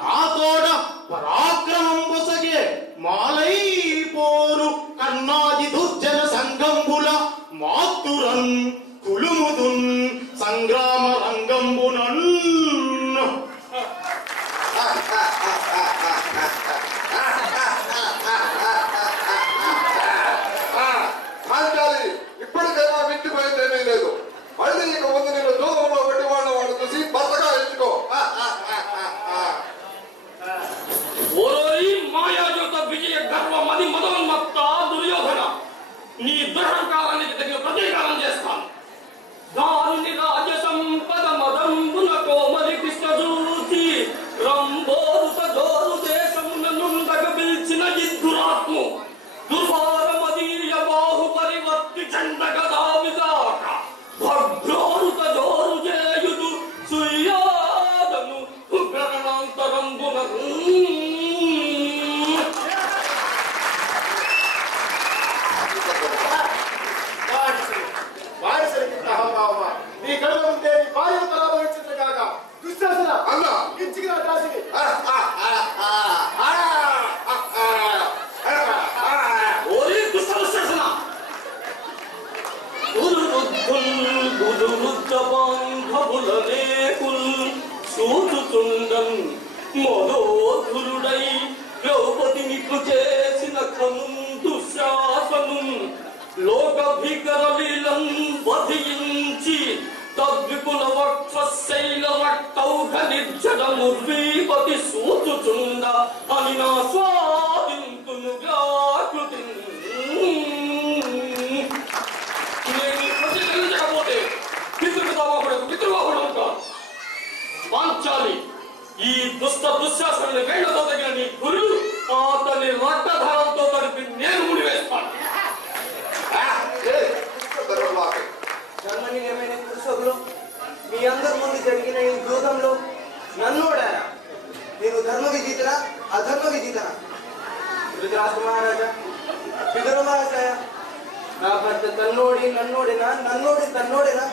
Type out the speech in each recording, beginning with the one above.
నాతోడ పరాక్రమం బొసగే మాలై పోరు కన్నాది దుర్జన సంగంబుల మాతురన్ కులుముదున్ సంగ్రామ రంగంబునన్. ఇప్పటికైనా మిట్టిపోయిందేమీ లేదు. మళ్ళీ ఇక ముందు నేను దూరంలో పెట్టి వాడిని చూసి భర్తగా ఎంచుకో. మాయాజోత విజయ గర్వమది మదోన్మత్త దుర్యోధన, నీ దురహంకారానికి తగిన ప్రతీకారం చేస్తాను. దారుని రాజ సంపద మదంబున కోమలి కృష్ణ చూచి రంబోరుత జోరు దేశమున నుండగ పిలిచిన ఇద్దురాత్ము దుర్భారమదీయ బాహు పరివర్తి చండగ దావిదాక భద్రోరుత జోరు చేయుదు సుయ్యాదను ఉగ్రణాంతరంబున. నీ కళ్ళ ఉంటే నీ భార్య పరామర్శించదు కాక దుశ్శాసన ఇంటికి నా దాసిని. ఓరి దుశ్శాసన చూచుచుండన్ మదోధురుడై ద్రౌపదిని చేసిన దుశ్శాసను లోక భీకరలీలం వధించి తద్విపుల వక్షశైల రక్తౌఘ నిర్జడ ముర్వీపతి సూచుచుండ అని నా స్వాదింతును వ్యాకృతి. నేను ప్రతిఘటించకపోతే పితృవాహుడు కాదు. వాంచాలి ఈ దుష్ట దుశ్శాసనని వేళ్లతో తగిన నీ గురువు అతని రక్తధారంతో తడిపి నేను ముడివేస్తాను. ధర్మని ఏమైనా కృషకులు మీ అందరి ముందు జరిగిన ఈ యూధంలో నన్ను ఓడారా? నేను ధర్మ విజితనా అధర్మ విజితనా? ధృతరాష్ట్ర మహారాజా, విదుర మహాశయ, నా భర్త నన్నోడినా నన్నోడి తన్నోడేనా?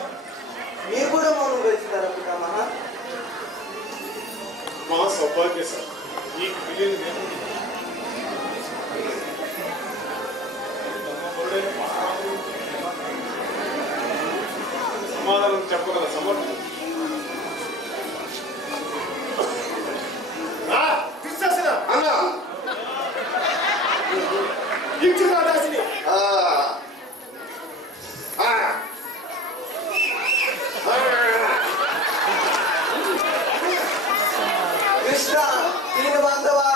మీరు కూడా మౌనం వహిస్తారా పితామహ? మా సౌభాగ్య సార్, ఈ పిల్లిని సమాధానం చెప్పగల సమర్థం అన్నా ఇంటికి దాసిని. కృష్ణ దీని బాంధవా